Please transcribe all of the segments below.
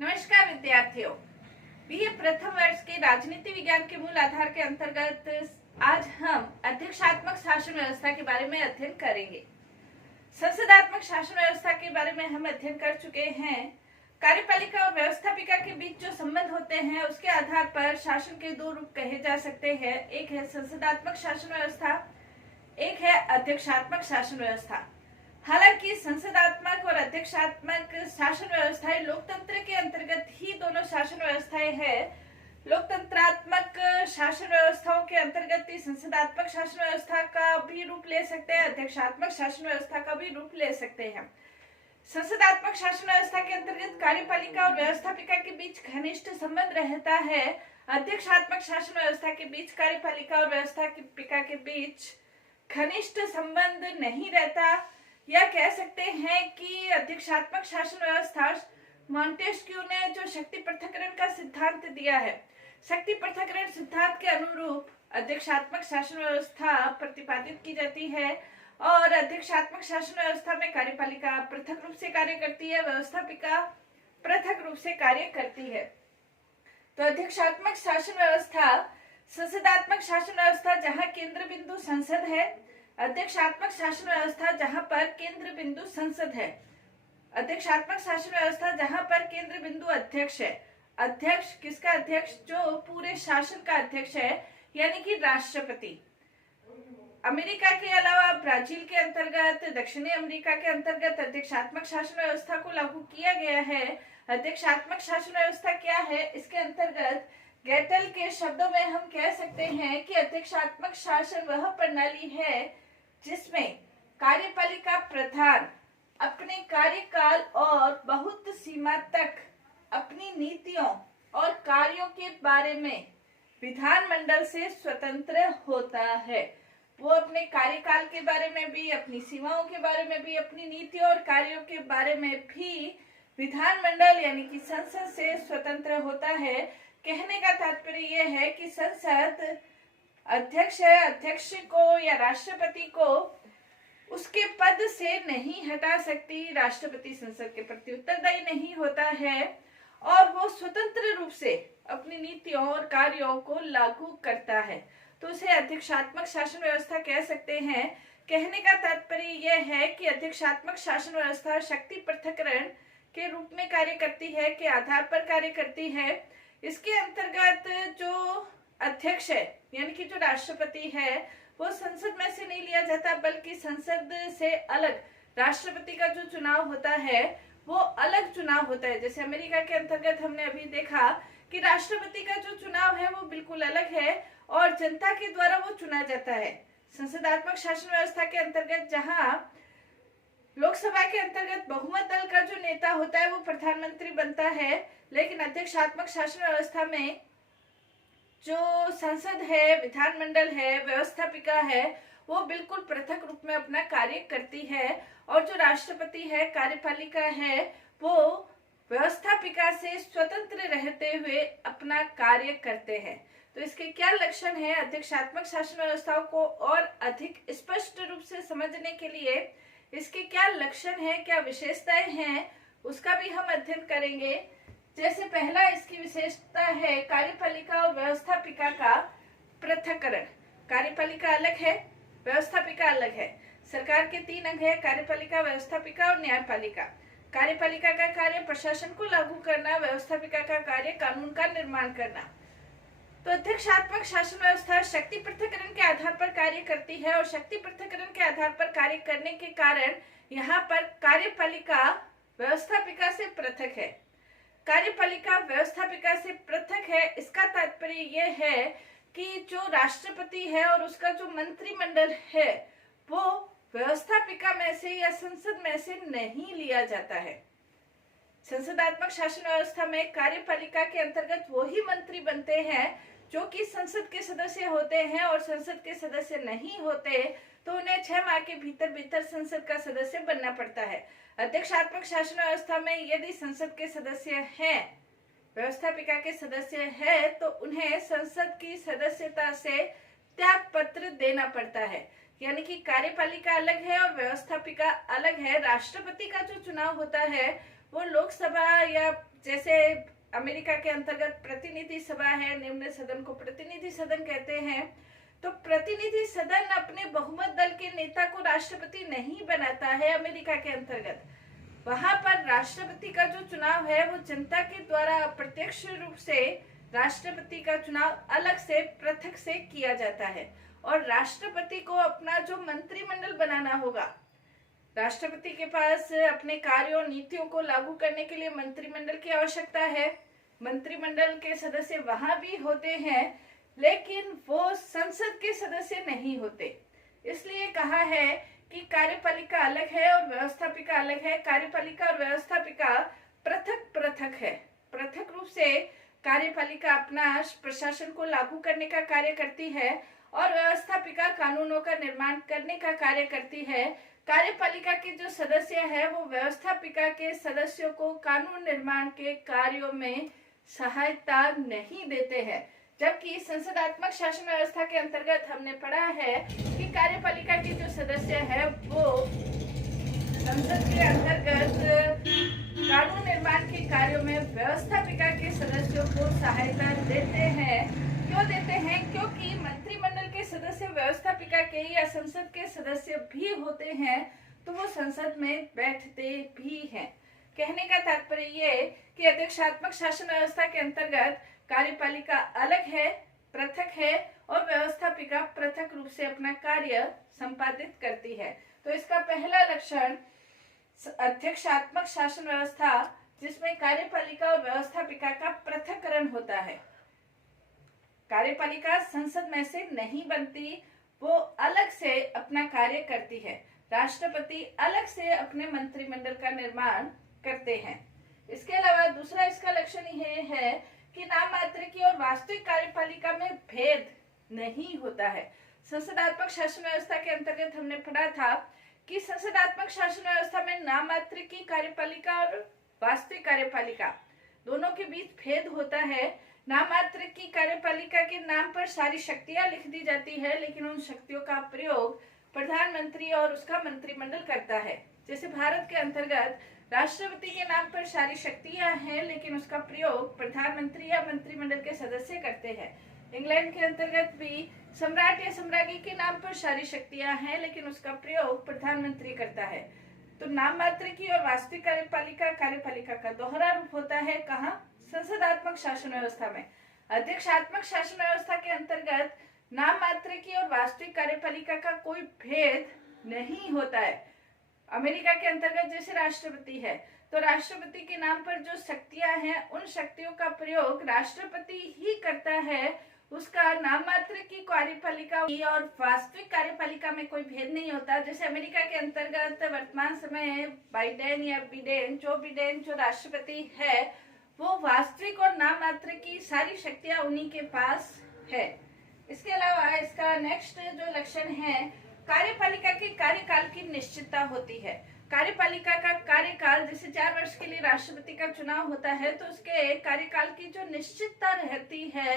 नमस्कार विद्यार्थियों, बीए प्रथम वर्ष के राजनीति विज्ञान के मूल आधार के अंतर्गत आज हम अध्यक्षात्मक शासन व्यवस्था के बारे में अध्ययन करेंगे। संसदात्मक शासन व्यवस्था के बारे में हम अध्ययन कर चुके हैं। कार्यपालिका और व्यवस्थापिका के बीच जो संबंध होते हैं उसके आधार पर शासन के दो रूप कहे जा सकते हैं। एक है संसदात्मक शासन व्यवस्था, एक है अध्यक्षात्मक शासन व्यवस्था। हालांकि संसदात्मक और अध्यक्षात्मक शासन व्यवस्थाएं लोकतंत्र के अंतर्गत ही दोनों शासन व्यवस्थाएं हैं। लोकतंत्रात्मक शासन व्यवस्थाओं के अंतर्गत ही संसदात्मक शासन व्यवस्था का भी रूप ले सकते हैं, अध्यक्षात्मक शासन व्यवस्था का भी रूप ले सकते हैं। संसदात्मक शासन व्यवस्था के अंतर्गत कार्यपालिका और व्यवस्थापिका के बीच घनिष्ठ संबंध रहता है। अध्यक्षात्मक शासन व्यवस्था के बीच कार्यपालिका और व्यवस्थापिका के बीच घनिष्ठ संबंध नहीं रहता। या कह सकते हैं कि अध्यक्षात्मक शासन व्यवस्था मॉन्टेस्क्यू ने जो शक्ति पृथक्करण का सिद्धांत दिया है, शक्ति पृथक्करण सिद्धांत के अनुरूप अध्यक्षात्मक शासन व्यवस्था प्रतिपादित की जाती है और अध्यक्षात्मक शासन व्यवस्था में कार्यपालिका पृथक रूप से कार्य करती है, व्यवस्थापिका पृथक रूप से कार्य करती है। तो अध्यक्षात्मक शासन व्यवस्था संसदात्मक शासन व्यवस्था जहां केंद्र बिंदु संसद है, अध्यक्षात्मक शासन व्यवस्था जहां पर केंद्र बिंदु संसद है, अध्यक्षात्मक शासन व्यवस्था जहां पर केंद्र बिंदु अध्यक्ष है। अध्यक्ष किसका अध्यक्ष? जो पूरे शासन का अध्यक्ष है, यानी कि राष्ट्रपति। अमेरिका के अलावा ब्राजील के अंतर्गत, दक्षिणी अमेरिका के अंतर्गत अध्यक्षात्मक शासन व्यवस्था को लागू किया गया है। अध्यक्षात्मक शासन व्यवस्था क्या है? इसके अंतर्गत गेटल के शब्दों में हम कह सकते हैं कि अध्यक्षात्मक शासन वह प्रणाली है जिसमें कार्यपालिका प्रधान अपने कार्यकाल और बहुत सीमा तक अपनी नीतियों और कार्यों के बारे में विधानमंडल से स्वतंत्र होता है। वो अपने कार्यकाल के बारे में भी, अपनी सीमाओं के बारे में भी, अपनी नीतियों और कार्यों के बारे में भी विधानमंडल यानी कि संसद से स्वतंत्र होता है। कहने का तात्पर्य यह है कि संसद अध्यक्ष है, अध्यक्ष को या राष्ट्रपति को उसके पद से नहीं हटा सकती। राष्ट्रपति संसद के प्रति उत्तरदायी नहीं होता है और वो स्वतंत्र रूप से अपनी नीतियों और कार्यों को लागू करता है। तो उसे अध्यक्षात्मक शासन व्यवस्था कह सकते हैं। कहने का तात्पर्य यह है कि अध्यक्षात्मक शासन व्यवस्था शक्ति पृथक्करण के रूप में कार्य करती है, के आधार पर कार्य करती है। इसके अंतर्गत जो अध्यक्ष है यानी कि जो राष्ट्रपति है वो संसद में से नहीं लिया जाता, बल्कि संसद से अलग राष्ट्रपति का जो चुनाव होता है वो अलग चुनाव होता है। जैसे अमेरिका के अंतर्गत हमने अभी देखा कि राष्ट्रपति का जो चुनाव है वो बिल्कुल अलग है और जनता के द्वारा वो चुना जाता है। संसदात्मक शासन व्यवस्था के अंतर्गत जहां लोकसभा के अंतर्गत बहुमत दल का जो नेता होता है वो प्रधानमंत्री बनता है, लेकिन अध्यक्षात्मक शासन व्यवस्था में जो संसद है, विधानमंडल है, व्यवस्थापिका है, वो बिल्कुल पृथक रूप में अपना कार्य करती है और जो राष्ट्रपति है, कार्यपालिका है, वो व्यवस्थापिका से स्वतंत्र रहते हुए अपना कार्य करते हैं। तो इसके क्या लक्षण हैं? अध्यक्षात्मक शासन व्यवस्थाओं को और अधिक स्पष्ट रूप से समझने के लिए इसके क्या लक्षण हैं, क्या विशेषताएं हैं, उसका भी हम अध्ययन करेंगे। जैसे पहला इसकी विशेषता है कार्यपालिका और व्यवस्थापिका का पृथक्करण। कार्यपालिका अलग है, व्यवस्थापिका अलग है। सरकार के 3 अंग है, कार्यपालिका, व्यवस्थापिका और न्यायपालिका। कार्यपालिका का कार्य प्रशासन को लागू करना, व्यवस्थापिका का कार्य कानून का निर्माण करना। तो अध्यक्षात्मक शासन व्यवस्था शक्ति पृथक्करण के आधार पर कार्य करती है और शक्ति पृथक्करण के आधार पर कार्य करने के कारण यहाँ पर कार्यपालिका व्यवस्थापिका से पृथक है। कार्यपालिका व्यवस्थापिका से पृथक है, इसका तात्पर्य यह है कि जो राष्ट्रपति है और उसका जो मंत्रिमंडल है वो व्यवस्थापिका में से या संसद में से नहीं लिया जाता है। संसदात्मक शासन व्यवस्था में कार्यपालिका के अंतर्गत वही मंत्री बनते हैं जो कि संसद के सदस्य होते हैं और संसद के सदस्य नहीं होते तो उन्हें 6 माह के भीतर संसद का सदस्य बनना पड़ता है। अध्यक्षात्मक शासन व्यवस्था में यदि संसद के सदस्य हैं, व्यवस्थापिका के सदस्य है, तो उन्हें संसद की सदस्यता से त्याग पत्र देना पड़ता है। यानी कि कार्यपालिका अलग है और व्यवस्थापिका अलग है। राष्ट्रपति का जो चुनाव होता है वो लोकसभा या जैसे अमेरिका के अंतर्गत प्रतिनिधि सभा है, निम्न सदन को प्रतिनिधि सदन कहते हैं। तो प्रतिनिधि सदन अपने बहुमत दल के नेता को राष्ट्रपति नहीं बनाता है अमेरिका के अंतर्गत। वहां पर राष्ट्रपति का जो चुनाव है वो जनता के द्वारा अप्रत्यक्ष रूप से राष्ट्रपति का चुनाव अलग से पृथक से किया जाता है। और राष्ट्रपति को अपना जो मंत्रिमंडल बनाना होगा, राष्ट्रपति के पास अपने कार्यों नीतियों को लागू करने के लिए मंत्रिमंडल की आवश्यकता है। मंत्रिमंडल के सदस्य वहां भी होते हैं, लेकिन वो संसद के सदस्य नहीं होते। इसलिए कहा है कि कार्यपालिका अलग है और व्यवस्थापिका अलग है। कार्यपालिका और व्यवस्थापिका पृथक पृथक है। पृथक रूप से कार्यपालिका अपना प्रशासन को लागू करने का कार्य करती है और व्यवस्थापिका कानूनों का निर्माण करने का कार्य करती है। कार्यपालिका के जो सदस्य है वो व्यवस्थापिका के सदस्यों को कानून निर्माण के कार्यों में सहायता नहीं देते हैं। जबकि संसदात्मक शासन व्यवस्था के अंतर्गत हमने पढ़ा है कि कार्यपालिका के जो सदस्य है वो संसद के अंतर्गत कानून निर्माण के कार्यों में व्यवस्थापिका के सदस्यों को सहायता देते हैं। क्यों देते हैं? क्योंकि मंत्रिमंडल के सदस्य व्यवस्थापिका के या संसद के सदस्य भी होते हैं, तो वो संसद में बैठते भी हैं। कहने का तात्पर्य ये कि अध्यक्षात्मक शासन व्यवस्था के अंतर्गत कार्यपालिका अलग है, पृथक है और व्यवस्थापिका पृथक रूप से अपना कार्य संपादित करती है। तो इसका पहला लक्षण अध्यक्षात्मक शासन व्यवस्था, जिसमें कार्यपालिका और व्यवस्थापिका का पृथक्करण होता है। कार्यपालिका संसद में से नहीं बनती, वो अलग से अपना कार्य करती है। राष्ट्रपति अलग से अपने मंत्रिमंडल का निर्माण करते हैं। इसके अलावा दूसरा इसका लक्षण ये है कि नाम मात्र की और वास्तविक कार्यपालिका में भेद नहीं होता है। संसदात्मक शासन व्यवस्था के अंतर्गत हमने पढ़ा था कि संसदात्मक शासन व्यवस्था में नाम मात्र की कार्यपालिका और वास्तविक कार्यपालिका दोनों के बीच भेद होता है। नाम मात्र की कार्यपालिका के नाम पर सारी शक्तियां लिख दी जाती है, लेकिन उन शक्तियों का प्रयोग प्रधानमंत्री और उसका मंत्रिमंडल करता है। जैसे भारत के अंतर्गत राष्ट्रपति के नाम पर सारी शक्तियां हैं, लेकिन उसका प्रयोग प्रधानमंत्री या मंत्रिमंडल के सदस्य करते हैं। इंग्लैंड के अंतर्गत भी सम्राट या सम्राज्ञी के नाम पर सारी शक्तियां हैं, लेकिन उसका प्रयोग प्रधानमंत्री करता है। तो नाम मात्र की और वास्तविक कार्यपालिका का दोहरा रूप होता है। कहाँ? संसदात्मक शासन व्यवस्था में। अध्यक्षात्मक शासन व्यवस्था के अंतर्गत नाम मात्र की और वास्तविक कार्यपालिका का कोई भेद नहीं होता है। अमेरिका के अंतर्गत जैसे राष्ट्रपति है, तो राष्ट्रपति के नाम पर जो शक्तियां हैं, उन शक्तियों का प्रयोग राष्ट्रपति ही करता है। उसका नाम मात्र की कार्यपालिका और वास्तविक कार्यपालिका में कोई भेद नहीं होता। जैसे अमेरिका के अंतर्गत वर्तमान समय बाइडेन या बिडेन, जो राष्ट्रपति है, वो वास्तविक और नाम मात्र की सारी शक्तियां उन्हीं के पास है। इसके अलावा इसका नेक्स्ट जो लक्षण है, कार्यपालिका के कार्यकाल की निश्चितता होती है। कार्यपालिका का कार्यकाल, जैसे 4 वर्ष के लिए राष्ट्रपति का चुनाव होता है, तो उसके कार्यकाल की जो निश्चितता रहती है,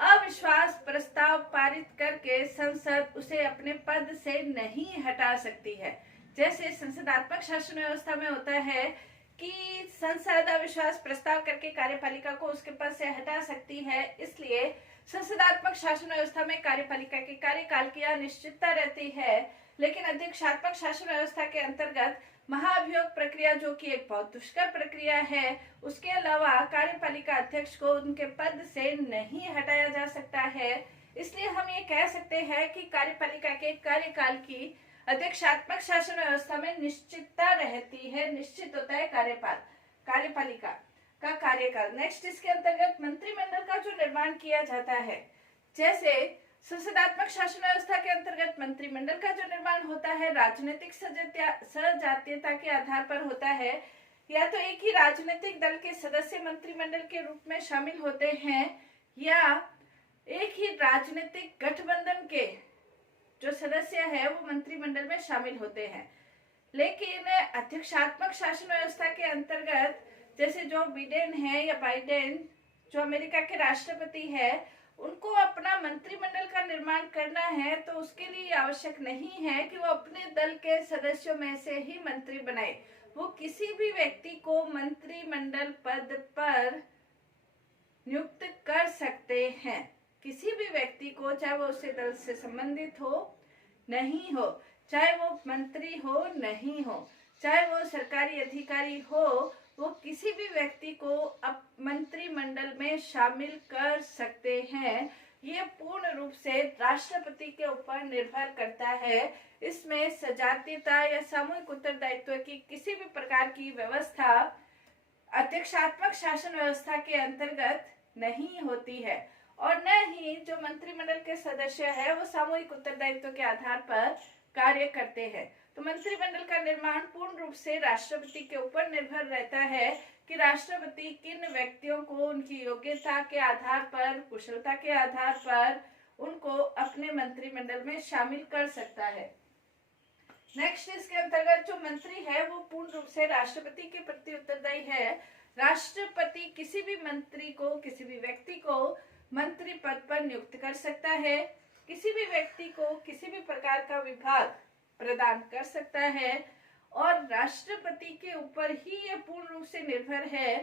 अविश्वास प्रस्ताव पारित करके संसद उसे अपने पद से नहीं हटा सकती है। जैसे संसदात्मक शासन व्यवस्था में होता है कि संसद अविश्वास प्रस्ताव करके कार्यपालिका को उसके पद से हटा सकती है। इसलिए संसदात्मक शासन व्यवस्था में कार्यपालिका के कार्यकाल की अनिश्चितता रहती है। लेकिन अध्यक्षात्मक शासन व्यवस्था के अंतर्गत महाभियोग प्रक्रिया, जो कि एक बहुत दुष्कर प्रक्रिया है, उसके अलावा कार्यपालिका अध्यक्ष को उनके पद से नहीं हटाया जा सकता है। इसलिए हम ये कह सकते हैं कि कार्यपालिका के कार्यकाल की अध्यक्षात्मक शासन व्यवस्था में निश्चितता रहती है। निश्चित होता है कार्यपालिका का कार्यकाल। नेक्स्ट, इसके अंतर्गत मंत्रिमंडल का जो निर्माण किया जाता है, जैसे संसदात्मक शासन व्यवस्था के अंतर्गत मंत्रिमंडल का जो निर्माण होता है राजनीतिक सजातीयता के आधार पर होता है। या तो एक ही राजनीतिक दल के सदस्य मंत्रिमंडल के रूप में शामिल होते हैं, या एक ही राजनीतिक गठबंधन के जो सदस्य है वो मंत्रिमंडल में शामिल होते हैं। लेकिन अध्यक्षात्मक शासन व्यवस्था के अंतर्गत जैसे जो बिडेन है या बाइडेन, जो अमेरिका के राष्ट्रपति है, उनको अपना मंत्रिमंडल का निर्माण करना है, तो उसके लिए आवश्यक नहीं है कि वो अपने दल के सदस्यों में से ही मंत्री बनाए। वो किसी भी व्यक्ति को मंत्रिमंडल पद पर नियुक्त कर सकते हैं। किसी भी व्यक्ति को, चाहे वो उसी दल से संबंधित हो नहीं हो, चाहे वो मंत्री हो नहीं हो, चाहे वो सरकारी अधिकारी हो, वो किसी भी व्यक्ति को अब मंत्रिमंडल में शामिल कर सकते हैं। ये पूर्ण रूप से राष्ट्रपति के ऊपर निर्भर करता है। इसमें सजातीयता या सामूहिक उत्तरदायित्व की किसी भी प्रकार की व्यवस्था अध्यक्षात्मक शासन व्यवस्था के अंतर्गत नहीं होती है, और न ही जो मंत्रिमंडल के सदस्य है वो सामूहिक उत्तरदायित्व के आधार पर कार्य करते हैं। तो मंत्रिमंडल का निर्माण पूर्ण रूप से राष्ट्रपति के ऊपर निर्भर रहता है कि राष्ट्रपति किन व्यक्तियों को उनकी योग्यता के आधार पर, कुशलता के आधार पर उनको अपने मंत्रिमंडल में शामिल कर सकता है। नेक्स्ट, इसके अंतर्गत जो मंत्री है वो पूर्ण रूप से राष्ट्रपति के प्रति उत्तरदायी है। राष्ट्रपति किसी भी मंत्री को, किसी भी व्यक्ति को मंत्री पद पर नियुक्त कर सकता है, किसी भी व्यक्ति को किसी भी प्रकार का विभाग प्रदान कर सकता है, और राष्ट्रपति के ऊपर ही यह पूर्ण रूप से निर्भर है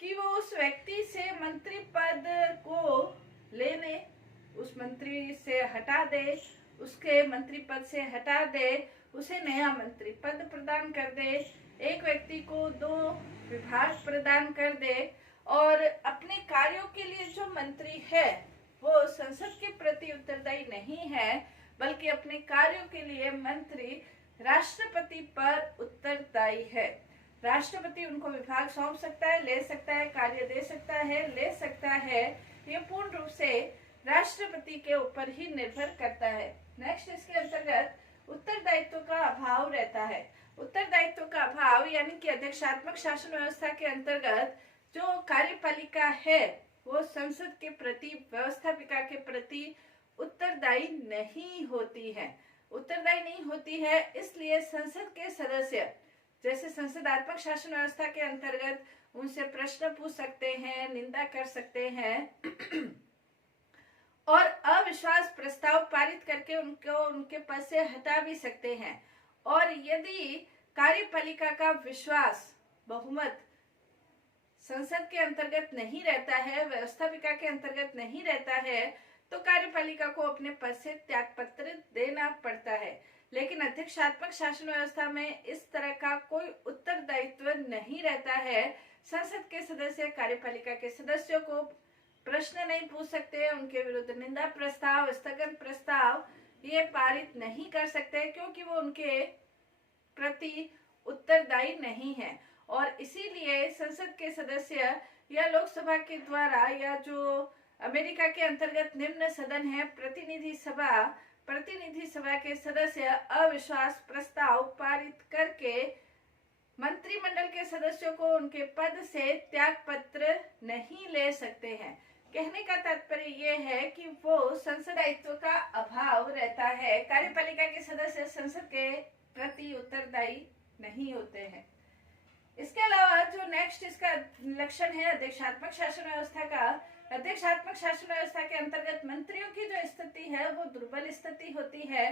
कि वो उस व्यक्ति से मंत्री पद को ले ले, उस मंत्री से हटा दे, उसके मंत्री पद से हटा दे, उसे नया मंत्री पद प्रदान कर दे, एक व्यक्ति को 2 विभाग प्रदान कर दे, और अपने कार्यों के लिए जो मंत्री है वो संसद के प्रति उत्तरदायी नहीं है, बल्कि अपने कार्यों के लिए मंत्री राष्ट्रपति पर उत्तरदायी है। राष्ट्रपति उनको विभाग सौंप सकता है, ले सकता है, कार्य दे सकता है, ले सकता है। ये पूर्ण रूप से राष्ट्रपति के ऊपर ही निर्भर करता है। नेक्स्ट, इसके अंतर्गत उत्तरदायित्व का अभाव रहता है। उत्तरदायित्व का अभाव यानी कि अध्यक्षात्मक शासन व्यवस्था के अंतर्गत जो कार्यपालिका है वो संसद के प्रति, व्यवस्थापिका के प्रति उत्तरदायी नहीं होती है। उत्तरदायी नहीं होती है, इसलिए संसद के सदस्य जैसे संसदात्मक शासन व्यवस्था के अंतर्गत उनसे प्रश्न पूछ सकते हैं, निंदा कर सकते हैं और अविश्वास प्रस्ताव पारित करके उनको उनके पद से हटा भी सकते हैं। और यदि कार्यपालिका का विश्वास, बहुमत संसद के अंतर्गत नहीं रहता है, व्यवस्थापिका के अंतर्गत नहीं रहता है, तो कार्यपालिका को अपने पद से त्यागपत्र देना पड़ता है। लेकिन अध्यक्षात्मक शासन व्यवस्था में इस तरह का कोई उत्तरदायित्व नहीं रहता है। संसद के सदस्य कार्यपालिका के सदस्यों को प्रश्न नहीं पूछ सकते, उनके विरुद्ध निंदा प्रस्ताव, स्थगन प्रस्ताव ये पारित नहीं कर सकते, क्योंकि वो उनके प्रति उत्तरदायी नहीं है। और इसीलिए संसद के सदस्य या लोकसभा के द्वारा, या जो अमेरिका के अंतर्गत निम्न सदन है प्रतिनिधि सभा के सदस्य अविश्वास प्रस्ताव पारित करके मंत्रिमंडल के सदस्यों को उनके पद से त्याग पत्र नहीं ले सकते हैं। कहने का तात्पर्य यह है कि वो संसदायित्व का अभाव रहता है। कार्यपालिका के सदस्य संसद के प्रति उत्तरदायी नहीं होते हैं। इसके अलावा जो नेक्स्ट इसका लक्षण है अध्यक्षात्मक शासन व्यवस्था का, अध्यक्षात्मक शासन व्यवस्था के अंतर्गत मंत्रियों की जो स्थिति है वो दुर्बल स्थिति होती है,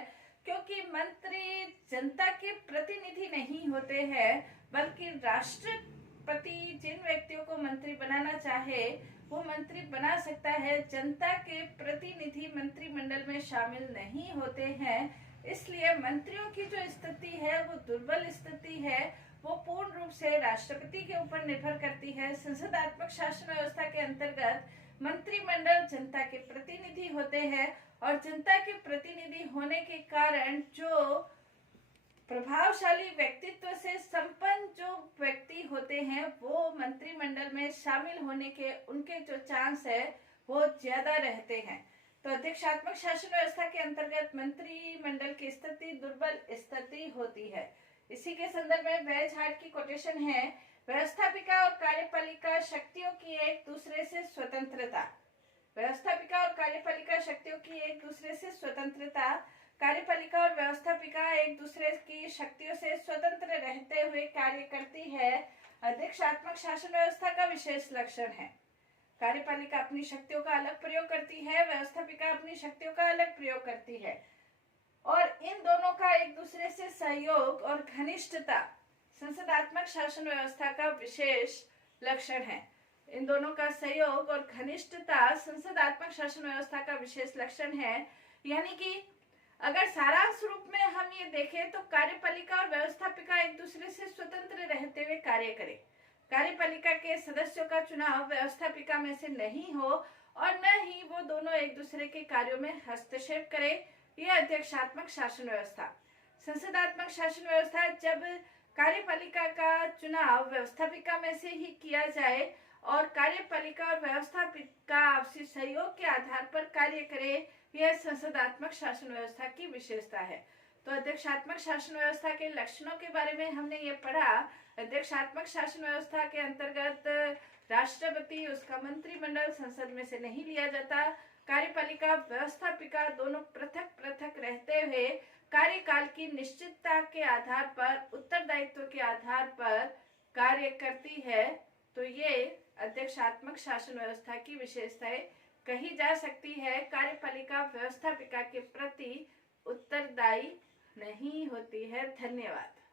क्योंकि मंत्री जनता के प्रतिनिधि नहीं होते हैं, बल्कि राष्ट्रपति जिन व्यक्तियों को मंत्री बनाना चाहे वो मंत्री बना सकता है। जनता के प्रतिनिधि मंत्रिमंडल में शामिल नहीं होते हैं, इसलिए मंत्रियों की जो स्थिति है वो दुर्बल स्थिति है, वो पूर्ण रूप से राष्ट्रपति के ऊपर निर्भर करती है। संसदात्मक शासन व्यवस्था के अंतर्गत मंत्रिमंडल जनता के प्रतिनिधि होते हैं, और जनता के प्रतिनिधि होने के कारण जो प्रभावशाली व्यक्तित्व से संपन्न जो व्यक्ति होते हैं वो मंत्रिमंडल में शामिल होने के उनके जो चांस है वो ज्यादा रहते हैं। तो अध्यक्षात्मक शासन व्यवस्था के अंतर्गत मंत्रिमंडल की स्थिति दुर्बल स्थिति होती है। इसी के संदर्भ में वेज हार्ट की कोटेशन है, व्यवस्थापिका और कार्यपालिका शक्तियों की एक दूसरे से स्वतंत्रता। व्यवस्थापिका और कार्यपालिका शक्तियों की एक दूसरे से स्वतंत्रता। कार्यपालिका और व्यवस्थापिका एक दूसरे की शक्तियों से स्वतंत्र रहते हुए कार्य करती है, अध्यक्षात्मक शासन व्यवस्था का विशेष लक्षण है। कार्यपालिका अपनी शक्तियों का अलग प्रयोग करती है, व्यवस्थापिका अपनी शक्तियों का अलग प्रयोग करती है, और इन दोनों का एक दूसरे से सहयोग और घनिष्ठता संसदात्मक शासन व्यवस्था का विशेष लक्षण है। इन दोनों का सहयोग और घनिष्ठता संसदात्मक शासन व्यवस्था का विशेष लक्षण है। यानी कि अगर सारांश रूप में हम ये देखें तो कार्यपालिका और व्यवस्थापिका एक दूसरे से स्वतंत्र रहते हुए कार्य करें। कार्यपालिका के सदस्यों का चुनाव व्यवस्थापिका में से नहीं हो और न ही वो दोनों एक दूसरे के कार्यों में हस्तक्षेप करें। यह अध्यक्षात्मक शासन व्यवस्था। संसदात्मक शासन व्यवस्था जब कार्यपालिका का चुनाव व्यवस्थापिका में से ही किया जाए और कार्यपालिका और व्यवस्थापिका आपसी सहयोग के आधार पर कार्य करे, यह संसदात्मक शासन व्यवस्था की विशेषता है। तो अध्यक्षात्मक शासन व्यवस्था के लक्षणों के बारे में हमने ये पढ़ा। अध्यक्षात्मक शासन व्यवस्था के अंतर्गत राष्ट्रपति, उसका मंत्रिमंडल संसद में से नहीं लिया जाता। कार्यपालिका, व्यवस्थापिका दोनों पृथक पृथक रहते हुए कार्यकाल की निश्चितता के आधार पर, उत्तरदायित्व के आधार पर कार्य करती है। तो ये अध्यक्षात्मक शासन व्यवस्था की विशेषताएं कही जा सकती है। कार्यपालिका व्यवस्थापिका के प्रति उत्तरदायी नहीं होती है। धन्यवाद।